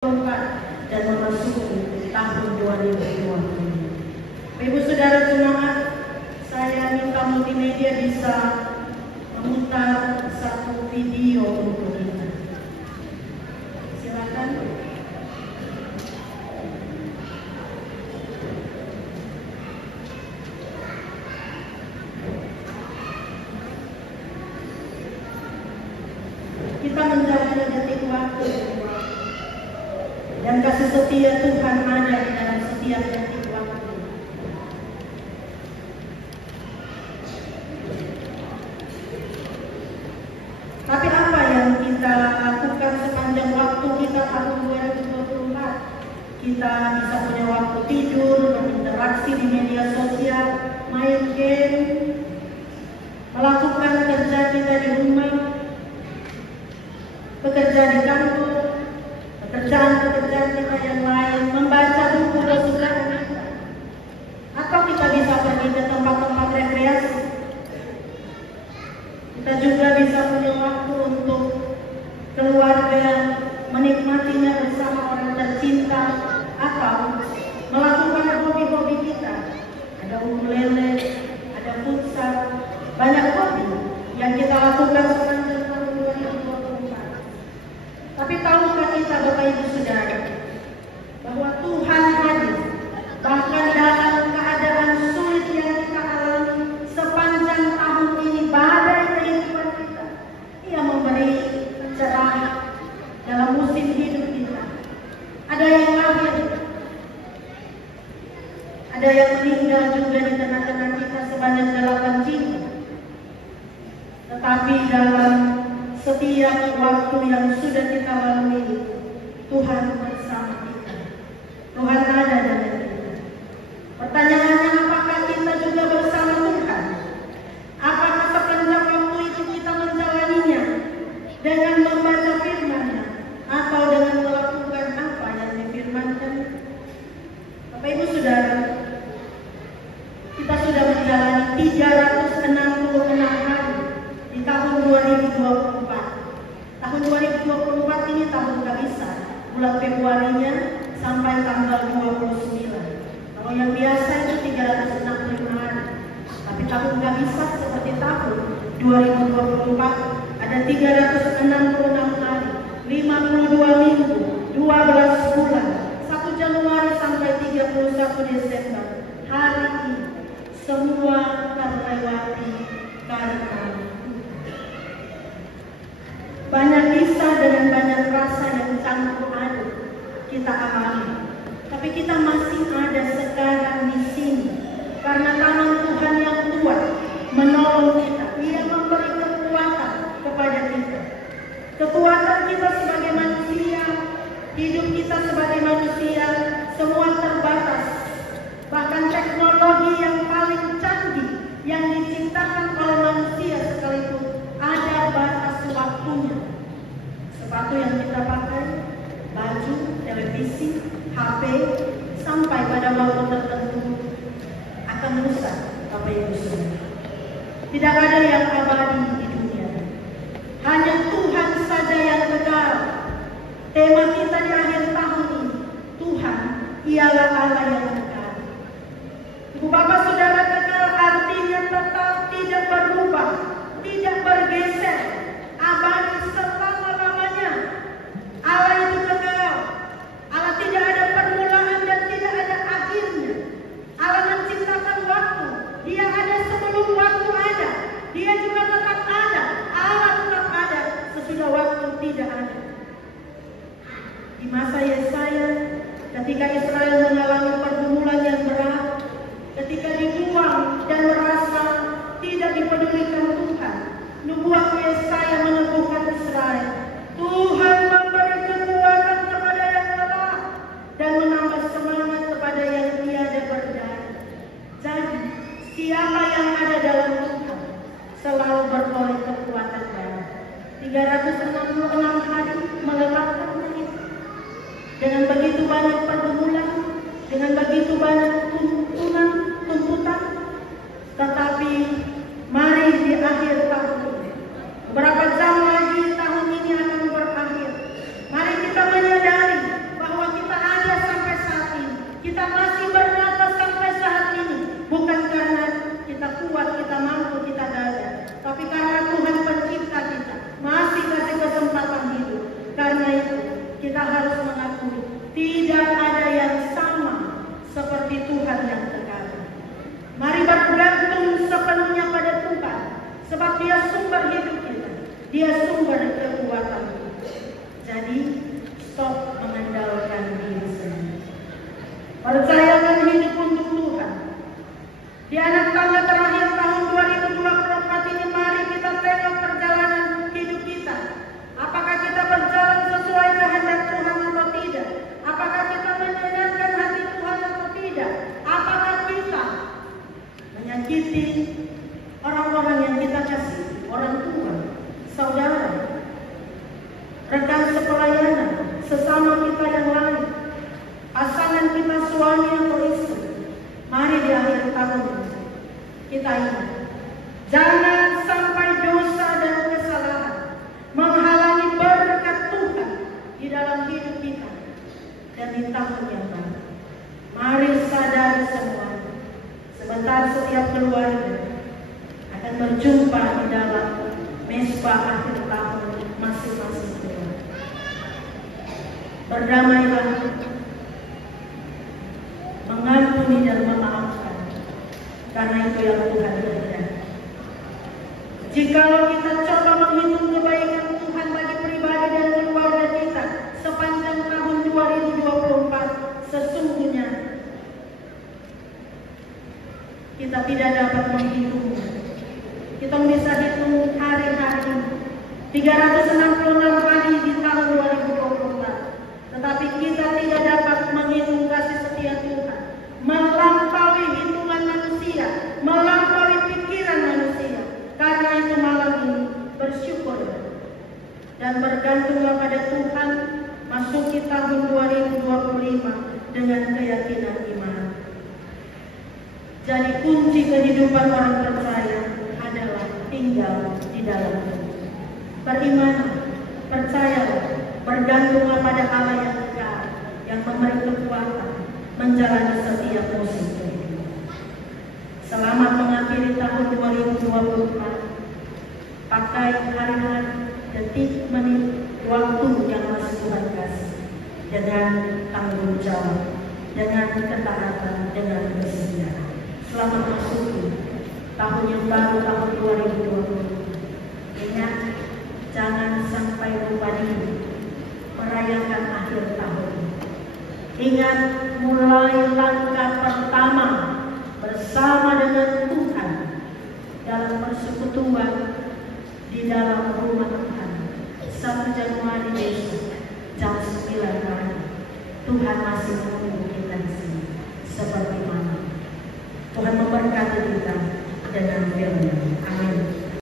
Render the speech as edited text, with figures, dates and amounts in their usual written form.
dan memasuki tahun 2020. Ibu saudara jemaat, saya minta multimedia bisa memutar satu video untuk kita. Silakan. Kita menjalani detik waktu dan kasih setia Tuhan ada di dalam setiap detik waktu. Tapi apa yang kita lakukan sepanjang waktu kita tahun 2024? Kita bisa punya waktu tidur, berinteraksi di media sosial, main game, melakukan kerja kita di rumah, bekerja di kantor, pekerjaan-pekerjaan kita yang lain, membaca buku kesukaan kita, atau kita bisa pergi ke tempat-tempat rekreasi. Kita juga bisa punya waktu untuk keluarga, menikmatinya bersama orang tercinta, atau melakukan hobi-hobi kita. Ada ukulele, ada futsal, banyak hobi yang kita lakukan sepanjang tahun 2024. Tapi tahukah kita Bapak Ibu Saudara bahwa Tuhan hadir bahkan dalam keadaan sulit yang kita alami sepanjang tahun ini, badai kehidupan kita. Ia memberi cerah dalam musim hidup kita. Ada yang lahir, ada yang meninggal juga di tengah-tengah kita sebanyak 8 jiwa. Tetapi dalam setiap waktu yang sudah kita lalui, Tuhan bersama kita. Tuhan ada dengan kita. Pertanyaannya, apakah kita juga bersama Tuhan? Apakah sepanjang waktu itu kita menjalaninya dengan membaca firman-Nya atau dengan melakukan apa yang difirmankan? Bapak Ibu Saudara, kita sudah menjalani 366 hari di tahun 2024. Tahun 2024 ini tahun kabisat, bulan Februarinya sampai tanggal 29. Kalau yang biasa itu 365 hari. Tapi tahun kabisat seperti tahun 2024 ada 366 hari, 52 minggu, 12 bulan, 1 Januari sampai 31 Desember. Hari ini semua terlewati karena banyak kisah dengan banyak rasa yang campur aduk kita alami. Tapi kita masih ada sekarang di sini karena tangan Tuhan yang kuat menolong kita. Ia memberi kekuatan kepada kita. Kekuatan kita sebagai manusia, hidup kita sebagai manusia, semua terbatas. Bahkan teknologi yang paling canggih yang diciptakan oleh manusia sekalipun ada batas waktunya. Sepatu yang kita pakai, baju, televisi, HP, sampai pada waktu tertentu akan rusak, Bapak Ibu Saudara. Tidak ada yang abadi di dunia. Hanya Tuhan saja yang kekal. Tema kita di akhir tahun ini, Tuhan ialah Allah yang kekal. Ibu Bapak Saudara, kekal artinya tetap, tidak berubah, tidak bergeser, abadi selama-lamanya. Allah itu kekal. Allah tidak ada permulaan dan tidak ada akhirnya. Allah menciptakan waktu. Dia ada sebelum waktu ada. Dia juga tetap ada. Allah tetap ada sesudah waktu tidak ada. Di masa Yesaya, ketika Israel mengalami pergumulan yang berat, ketika dibuang dan merasa tidak dipedulikan Tuhan, nubuat Yesaya meneguhkan Israel. Tuhan memberi kekuatan kepada yang lelah dan menambah semangat kepada yang tiada berdaya. Jadi, siapa yang ada dalam Tuhan selalu beroleh kekuatan baru. 366 hari melelahkan itu. Dengan begitu banyak pergumulan, dengan begitu banyak tuntutan, tetapi mari di akhir tahun ini, beberapa jam lagi tahun ini akan berakhir. Mari kita menyadari Tidak ada yang sama seperti Tuhan yang kekal. Mari bergantung sepenuhnya pada Tuhan, sebab Dia sumber hidup kita, Dia sumber kekuatan kita. Jadi stop mengandalkan diri sendiri. Percayakan hidup untuk Tuhan. Di anak tangga terakhir tahun 2024 ini, mari kita tengok perjalanan hidup kita. Apakah kita berjalan sesuai kehendak Tuhan atau tidak? Apakah kita menyenangkan hati Tuhan atau tidak? Apakah kita menyakiti orang-orang yang kita kasih, orang tua, saudara, rekan sepelayanan, sesama kita yang lain, pasangan kita, suami atau istri? Mari di akhir tahun kita ingat, jangan sampai dosa dan kesalahan menghalangi berkat Tuhan di dalam hidup kita dan di tahun yang baru. Mari sadari semua, sebentar setiap keluarga akan berjumpa di dalam mesbah akhir tahun masing-masing keluarga. Berdamailah, mengampuni dan memaafkan, karena itu yang Tuhan berikan. Jikalau kita coba menghitung kebaikan Tuhan bagi pribadi dan keluarga kita sepanjang tahun 2024, sesungguhnya kita tidak dapat menghitungnya. Kita bisa hitung hari-hari 366 hari di tahun 2024, tetapi kita tidak dapat menghitung kasih setia Tuhan melampaui hitungan manusia, melampaui pikiran manusia. Karena itu malam ini bersyukur dan bergantunglah pada Tuhan, masuki tahun 2025 dengan keyakinan iman. Jadi kunci kehidupan orang percaya adalah tinggal di dalam Tuhan. Beriman, percayalah, bergantunglah pada Allah yang kekal, yang memberi kekuatan menjalani setiap musim kehidupan. Selamat mengakhiri tahun 2024. Pakai hari-hari, detik, menit, waktu yang masih Tuhan kasih dengan tanggung jawab, dengan ketaatan, dengan kesediaan. Selamat masuki tahun yang baru, tahun 2020. Ingat, jangan sampai lupa diri merayakan akhir tahun. Ingat, mulai langkah pertama bersama dengan Tuhan dalam persekutuan di dalam rumah Tuhan. 1 Januari besok jam 9 pagi. Tuhan masih menunggu kita di sini seperti mana. Tuhan memberkati kita dengan firman. Amin.